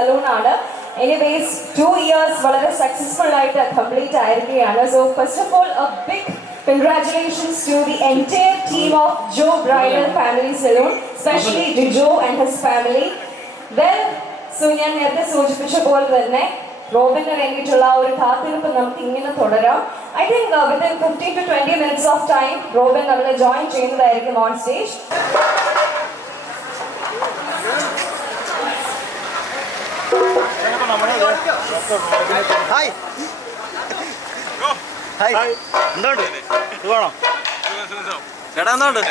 Salon ആണ്. Anyways 2 years വളരെ successful ആയിട്ട് കംപ്ലീറ്റ് ആയിരിക്കുകയാണ്. So first of all a big congratulations to the entire team of Joe Bridal Family Salon, especially to Joe and his family. Well, so ഞാൻ നേരത്തെ സൂചിപ്പിച്ച പോലെ തന്നെ റോബിന് വേണ്ടിയിട്ടുള്ള ഒരു കാത്തിരിപ്പ് നമുക്ക് ഇങ്ങനെ തുടരാം. I think within 15 to 20 minutes of time Robin നമ്മളെ ജോയിൻ ചെയ്യുന്നതായിരിക്കും ഓൺ സ്റ്റേജ്. ഹായ് ഹായ് എന്തുണ്ട് സുഖമാണോ ചേട്ടാ എന്തുണ്ട്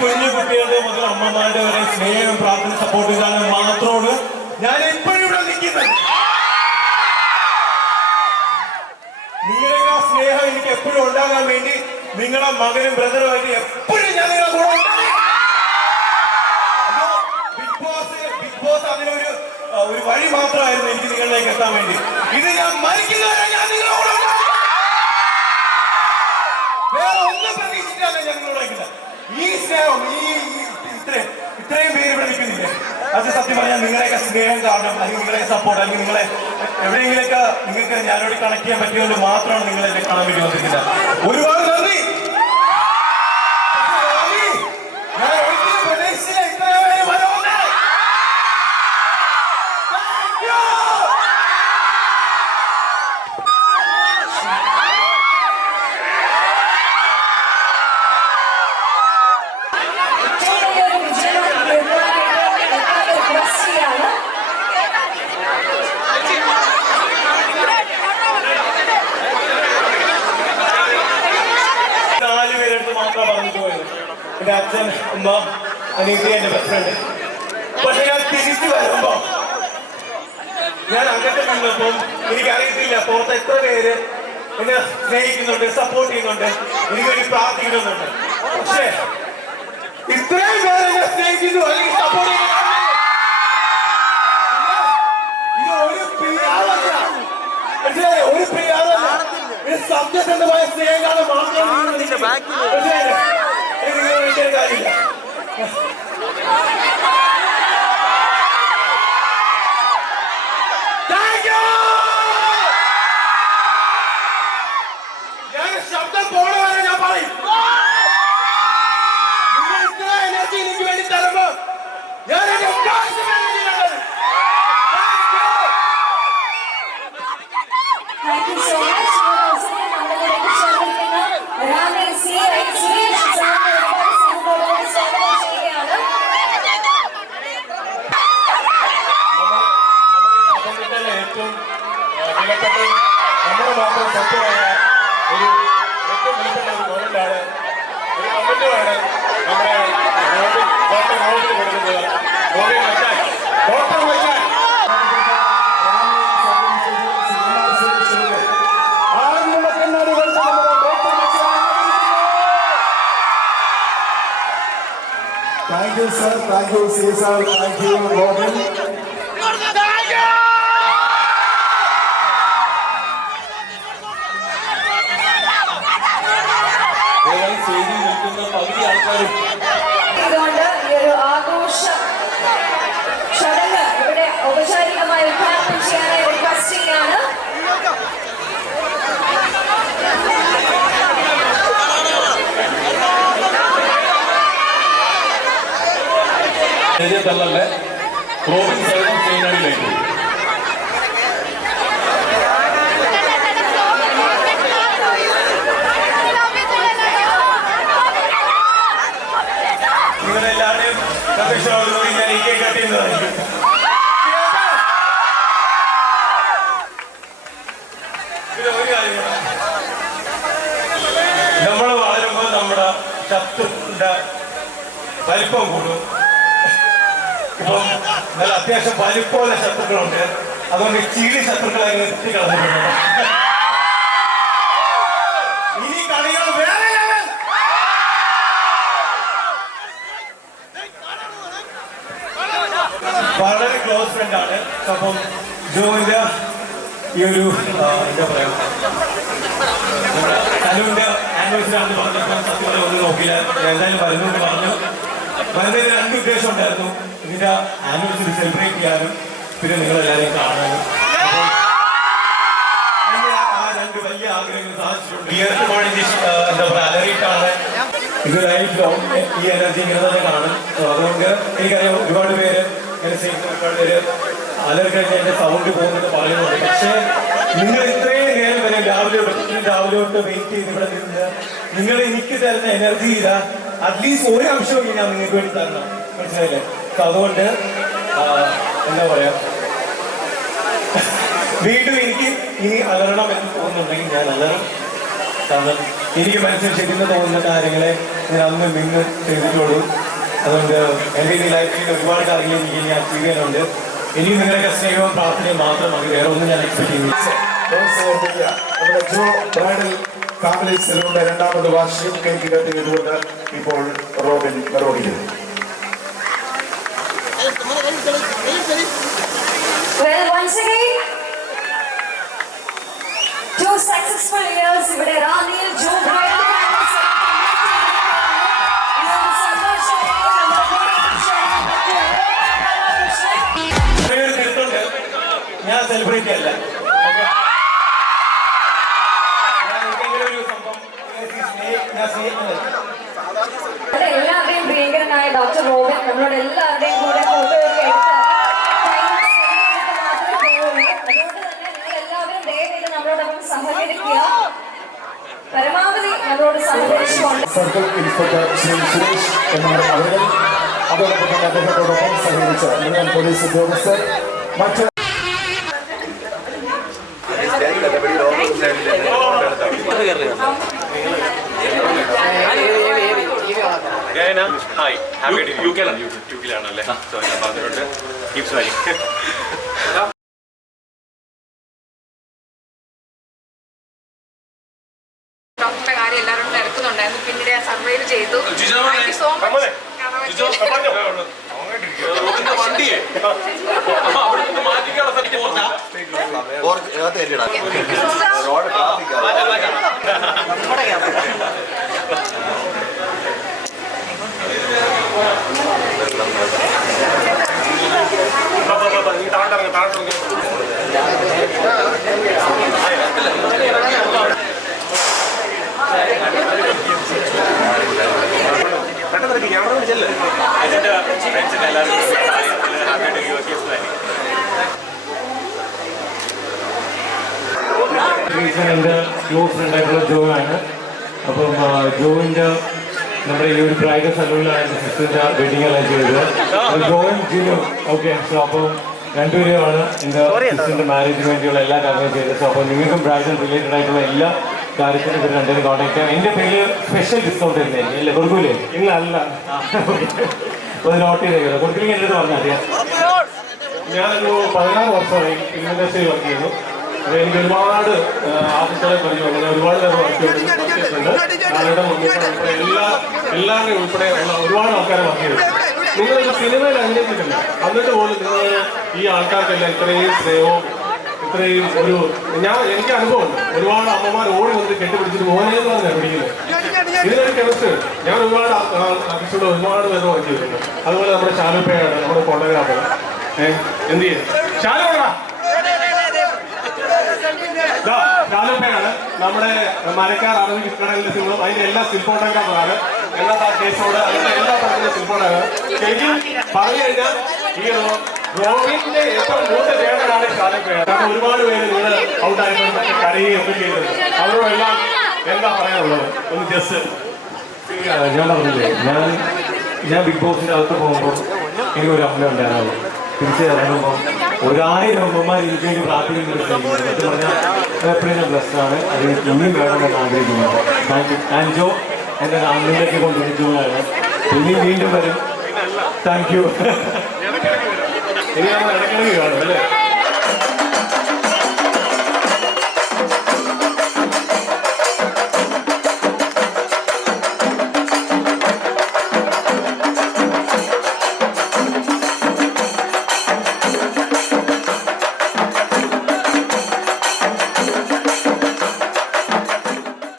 കുഞ്ഞു കുട്ടികളുടെ മുതൽ അമ്മമാരുടെ വരെ സ്നേഹം പ്രാർത്ഥന സപ്പോർട്ട് കാരണം മാത്രമാണ് ഞാൻ എപ്പോഴും ഇവിടെ നിൽക്കുന്നത്. നിങ്ങളുടെ ആ സ്നേഹം എനിക്ക് എപ്പോഴും ഉണ്ടാകാൻ വേണ്ടി നിങ്ങളെ മകനും ബ്രദറുമായിട്ട് എപ്പോഴും ഞാൻ നിങ്ങളെ കൂടെ ഉണ്ടാകും. ബിഗ് ബോസ് അതിനൊരു വഴി മാത്രമായിരുന്നു എനിക്ക് നിങ്ങളിലേക്ക് എത്താൻ വേണ്ടി. ഇത് ഞാൻ മരിക്കുന്നവരെ ഞാൻ നിങ്ങളോട് വേറെ ഒന്നും പ്രതീക്ഷിച്ചാണ് ഞാൻ നിങ്ങളോട് ഈ സ്നേഹം ഇത്രയും പേര് ഇവിടെ നിൽക്കുന്നില്ലേ, അത് സത്യം പറഞ്ഞാൽ നിങ്ങളെയൊക്കെ സ്നേഹം കാരണം അല്ലെങ്കിൽ നിങ്ങളെ സപ്പോർട്ട് അല്ലെങ്കിൽ നിങ്ങളെ എവിടെയെങ്കിലൊക്കെ നിങ്ങൾക്ക് ഞാനോട് കണക്ട് ചെയ്യാൻ പറ്റിയതുകൊണ്ട് മാത്രമാണ് നിങ്ങളെ കാണാൻ വേണ്ടി വന്നിട്ടില്ല. ഒരുപാട് നന്ദി. ഞാൻ ഒരിക്കലും പ്രതീക്ഷിച്ചില്ല ഇത്രയും പേര് വരുമെന്ന്. എന്റെ അച്ഛൻ, അമ്മ, അനിയത്തി, എന്റെ ബെസ്റ്റ് ഫ്രണ്ട്. പക്ഷെ ഞാൻ തിരിച്ചു വരുമ്പോ ഞാൻ അകത്ത് നിന്നപ്പം എനിക്കറിയത്തില്ല പുറത്ത് എത്ര പേര് എന്നെ സ്നേഹിക്കുന്നുണ്ട്, സപ്പോർട്ട് ചെയ്യുന്നുണ്ട്, എനിക്കൊരു പ്രാർത്ഥിക്കുന്നുണ്ട്. പക്ഷേ ഇത്രയും പേര് എന്നെ സ്നേഹിക്കുന്നു അല്ലെങ്കിൽ സപ്പോർട്ട് ചെയ്യുന്നു. ഇത് ഒരു പ്രിയാളല്ല, മനസ്സിലായോ? ഒരു പ്രിയാളല്ല, ഇത് സത്യസന്ധമായ സ്നേഹമാണ് മാത്രമേ. കാര്യമില്ല. ഞാൻ ശബ്ദം പോണവരെ ഞാൻ പറയും. നിങ്ങൾ ഇത്ര എനർജി എനിക്ക് വേണ്ടി തരുമ്പോ ഞാൻ ഏറ്റവും വിലപ്പെട്ട നമ്മുടെ മാത്രം സത്യമായ ഒരു ഏറ്റവും വിലപ്പെട്ട ഒരു മൊമെന്റാണ്, ഒരു മൊമെന്റുമാണ് നമ്മുടെ ഡോക്ടർ റോബിന് കൊടുക്കുന്നത്. Robin Machan, doctor Machan Thank you, sir. Thank you, Caesar. Thank you, Robin. ഇതുകൊണ്ട് ഈ ഒരു ആഘോഷ ചടങ്ങ് ഇവിടെ ഔപചാരികമായി ഉദ്ഘാടനം ചെയ്യാനായി റിക്വസ്റ്റ് ചെയ്യാണ്. തള്ളല്ലേ റോബിൻ സൈലം ചെയ്യുന്നതിലേക്ക് നിങ്ങളെല്ലാവരുടെയും സന്തോഷത്തോടുകൂടി ഞാൻ ഈ കേക്ക് കട്ട് ചെയ്യുന്നതായിരിക്കും. പിന്നെ ഒരു കാര്യം, നമ്മൾ വളരുമ്പോൾ നമ്മുടെ ശത്രുവിന്റെ വലിപ്പം കൂടും. ഇപ്പം നല്ല അത്യാവശ്യം വലിപ്പമുള്ള ശത്രുക്കളുണ്ട്, അതുകൊണ്ട് ചീളി ശത്രുക്കളെ എത്തിക്കളഞ്ഞിട്ടുണ്ട്. ഇനി കളികൾ വേറെ വളരെ ക്ലോസ് ഫ്രണ്ടാണ്. അപ്പം ജോയിന്റെ ഈ ഒരു എന്താ പറയാ അനുവിന്റെ ആനിവേഴ്സറി ആണെന്ന് പറഞ്ഞപ്പോൾ സത്യം ഒന്നും നോക്കില്ല. എന്തായാലും വരുന്നു പറഞ്ഞു. വരുന്നതിന് രണ്ട് ഉദ്ദേശം ഉണ്ടായിരുന്നു. ഇതിന്റെ ആനിവേഴ്സറി സെലിബ്രേറ്റ് ചെയ്യാനും പിന്നെ നിങ്ങളെല്ലാവരെയും കാണാനും. ആ രണ്ട് വലിയ ആഗ്രഹങ്ങൾ സാധിച്ചിട്ടുണ്ട്. എന്താ പറയുക അലറിയിട്ടാണ് ഇത് ലൈഫ് ലോങ് ഈ എനർജി ഇങ്ങനെ തന്നെ കാണും. അതുകൊണ്ട് എനിക്കറിയാം ഒരുപാട് പേര് ഒരുപാട് പേര് അലർക്കഴിഞ്ഞ് എന്റെ സൗണ്ട് പോകുന്നെന്ന് പറയുന്നുണ്ട്. പക്ഷേ നിങ്ങൾ ഇത്രയും നേരം വരെ രാവിലെ തൊട്ട് വെയിറ്റ് ചെയ്ത് ഇവിടെ നിന്ന് നിങ്ങൾ എനിക്ക് തരുന്ന എനർജി ഇതാ അറ്റ്ലീസ്റ്റ് ഒരു അംശവും ഞാൻ നിങ്ങൾക്ക് വേണ്ടി തരണം, മനസ്സിലായില്ലേ? അതുകൊണ്ട് എന്താ പറയാ വീണ്ടും എനിക്ക് ഇനി അലറണം എന്ന് തോന്നുന്നുണ്ടെങ്കിൽ ഞാൻ അലറും. കാരണം എനിക്ക് മനസ്സിൽ ശരിയെന്ന് തോന്നുന്ന കാര്യങ്ങളെ ഞാൻ അന്നും ഇന്നും ചെയ്തിട്ടുള്ളൂ. അതുകൊണ്ട് എൻ്റെ ഈ ലൈഫിൽ ഒരുപാട് കാര്യങ്ങൾ എനിക്ക് ഇനി അച്ചീവ് ചെയ്യാനുണ്ട്. ഇനി നിങ്ങളുടെ സ്നേഹവും പ്രാർത്ഥനയും മാത്രം മതി, വേറെ ഒന്നും ഞാൻ എക്സ്പെക്ട് ചെയ്യുന്നു. നമ്മുടെ ജോ ബ്രൈഡൽ ഫാമിലി സെലൂണിന്റെ 2ാമത് വാർഷികം കേക്ക് കട്ട് ചെയ്തുകൊണ്ട് ഇപ്പോൾ റോബിൻ നിർവഹിക്കുന്നു. Well, once again, 2 successful years ഇവിടെ റാന്നിയിൽ ജോ ബ്രൈഡൽ ഞാൻ സെലിബ്രേറ്റ് അല്ല, എല്ലാവരുടെയും പ്രിയങ്കരനായ ഡോക്ടർ റോബിൻ നമ്മളോട് എല്ലാവരുടെയും കൂടെ ഫോട്ടോ ഒക്കെ എടുത്ത് മാത്രമേ പോകുള്ളൂ. അതുകൊണ്ട് തന്നെ നിങ്ങൾ എല്ലാവരും ദയവേത് നമ്മളോടൊപ്പം സഹകരിക്കുക, പരമാവധി നമ്മളോട് സഹകരിച്ചുകൊണ്ട്. സർക്കിൾ ഇൻസ്പെക്ടർ ശ്രീ സുരേഷ് എന്നാണ് അവർ, അതോടൊപ്പം തന്നെ അദ്ദേഹത്തോടൊപ്പം സഹകരിച്ച മുഴുവൻ പോലീസ് ഉദ്യോഗസ്ഥർ, മറ്റ് ഹായ് ഹാപ്പി യു കെയിലാണല്ലേ? അതുകൊണ്ട് കീപ് സ്മൈലിംഗ്. ഡോക്ടറുടെ കാര്യം എല്ലാവരും തിരക്കുന്നുണ്ടായിരുന്നു, പിന്നീട് ഞാൻ സർവൈവ് ചെയ്തു. എൻ്റെ ക്ലോസ് ഫ്രണ്ടായിട്ടുള്ള ജോ ആണ്. അപ്പം ജോയിൻ്റെ നമ്മുടെ ഈ ഒരു ബ്രൈഡൽ സലൂണിലാണ് എൻ്റെ സിസ്റ്ററിൻ്റെ വെഡിങ് എല്ലാം ചെയ്തത്. ജോയിൻ ജിനു. ഓക്കെ, സോ അപ്പം രണ്ടുപേരുമാണ് എൻ്റെ സിസ്റ്ററിൻ്റെ മാരേജിന് വേണ്ടിയുള്ള എല്ലാ കാര്യങ്ങളും ചെയ്തത്. സോ അപ്പോൾ നിങ്ങൾക്കും ബ്രൈഡൽ റിലേറ്റഡ് ആയിട്ടുള്ള എല്ലാ കാര്യത്തിനും ഇവർ രണ്ടുപേരും കോൺടാക്ട് ചെയ്യാം. എൻ്റെ പേര് സ്പെഷ്യൽ ഡിസ്കൗണ്ട് തരുന്നതായിരിക്കും അല്ലേ? കൊടുക്കൂലേ? ഇല്ല അല്ല, അപ്പോൾ അത് നോട്ട് ചെയ്തേക്കുന്നത്. കൊടുക്കില്ലെങ്കിൽ എൻ്റെ അടുത്ത് പറഞ്ഞാൽ മതിയാ. ഞാനൊരു 16 വർഷമായി ഫിലിം ഇൻഡസ്ട്രിയിൽ വർക്ക് ചെയ്യുന്നു. അത് എനിക്ക് ഒരുപാട് ആർട്ടിസ്റ്റുകളെ പരിചയമുണ്ട്. ഞാൻ ഒരുപാട് പേർ വർക്ക് ചെയ്തിട്ടുണ്ട്. ഞാനിവിടെ ഉൾപ്പെടെ എല്ലാവരുടെയും ഉൾപ്പെടെ ഉള്ള ഒരുപാട് ആൾക്കാരെ വർക്ക് ചെയ്തിട്ടുണ്ട്. നിങ്ങളൊരു സിനിമയിൽ അഭിനയിച്ചിട്ടില്ല, എന്നിട്ട് പോലും നിങ്ങൾ ഈ ആൾക്കാർക്കെല്ലാം ഇത്രയും സ്നേഹവും ഇത്രയും എനിക്ക് അനുഭവമുണ്ട്. ഒരുപാട് അമ്മമാർ ഓടി വന്നിട്ട് കെട്ടിപ്പിടിച്ചിട്ട് മോനെന്ന് പറഞ്ഞാൽ പിടിക്കുന്നത്. ഇതിനൊരു കെമിസ്ട്രി. ഞാൻ ഒരുപാട് ആർട്ടിസ്റ്റുകൾ ഒരുപാട് പേര് വർക്ക് ചെയ്തിട്ടുണ്ട്. അതുപോലെ നമ്മുടെ ഷാലുപ്പയാണ്, നമ്മുടെ ഫോട്ടോഗ്രാഫർ. എന്ത് ചെയ്യും ഷാലുപ്പയാണ്, നമ്മുടെ മരക്കാർ അറബിക് കടലിന്റെ സിനിമ, അതിന്റെ എല്ലാ സ്റ്റിൽ ഫോട്ടോഗ്രാഫറാണ്. എല്ലാ കേസോട് അതിന്റെ എല്ലാ തരത്തിലുള്ള സ്റ്റിൽ ഫോട്ടോഗ്രാഫർ. ശരിക്കും പറഞ്ഞു കഴിഞ്ഞാൽ ഈ റോബിന്റെ ഏറ്റവും മൂത്ത ചേട്ടനാണ് ഷാലുപ്പയാണ്. കാരണം ഒരുപാട് പേര് നിങ്ങൾ ഔട്ടായപ്പോഴൊക്കെ കരയുകയൊക്കെ ചെയ്തിട്ടുണ്ട്. അവരോടെല്ലാം എന്താ പറയാനുള്ളത്? ഒന്ന് ജസ്റ്റ് ഞാൻ പറഞ്ഞില്ലേ, ഞാൻ ബിഗ് ബോസിന്റെ അകത്ത് പോകുമ്പോൾ എനിക്കൊരു അമ്മ ഉണ്ടായിരുന്നു. തിരിച്ചിറങ്ങുമ്പോൾ 1000 അമ്മമാർ എനിക്ക് വേണ്ടി പ്രാർത്ഥിക്കുന്ന സത്യം പറഞ്ഞാൽ എപ്പോഴും ഞാൻ ബ്ലസ്ഡാണ്. അത് ഇനിയും വേണമെന്ന് ആഗ്രഹിക്കുന്നത്. Thank you. ആൻഡ് ജോ എൻ്റെ അമ്മയിലേക്ക് കൊണ്ടുവന്നിട്ടുള്ളതാണ്. ഇനിയും വീണ്ടും വരും. Thank you. ഇനി നമ്മൾ ഇടയ്ക്കിടയ്ക്ക് കാണും അല്ലേ?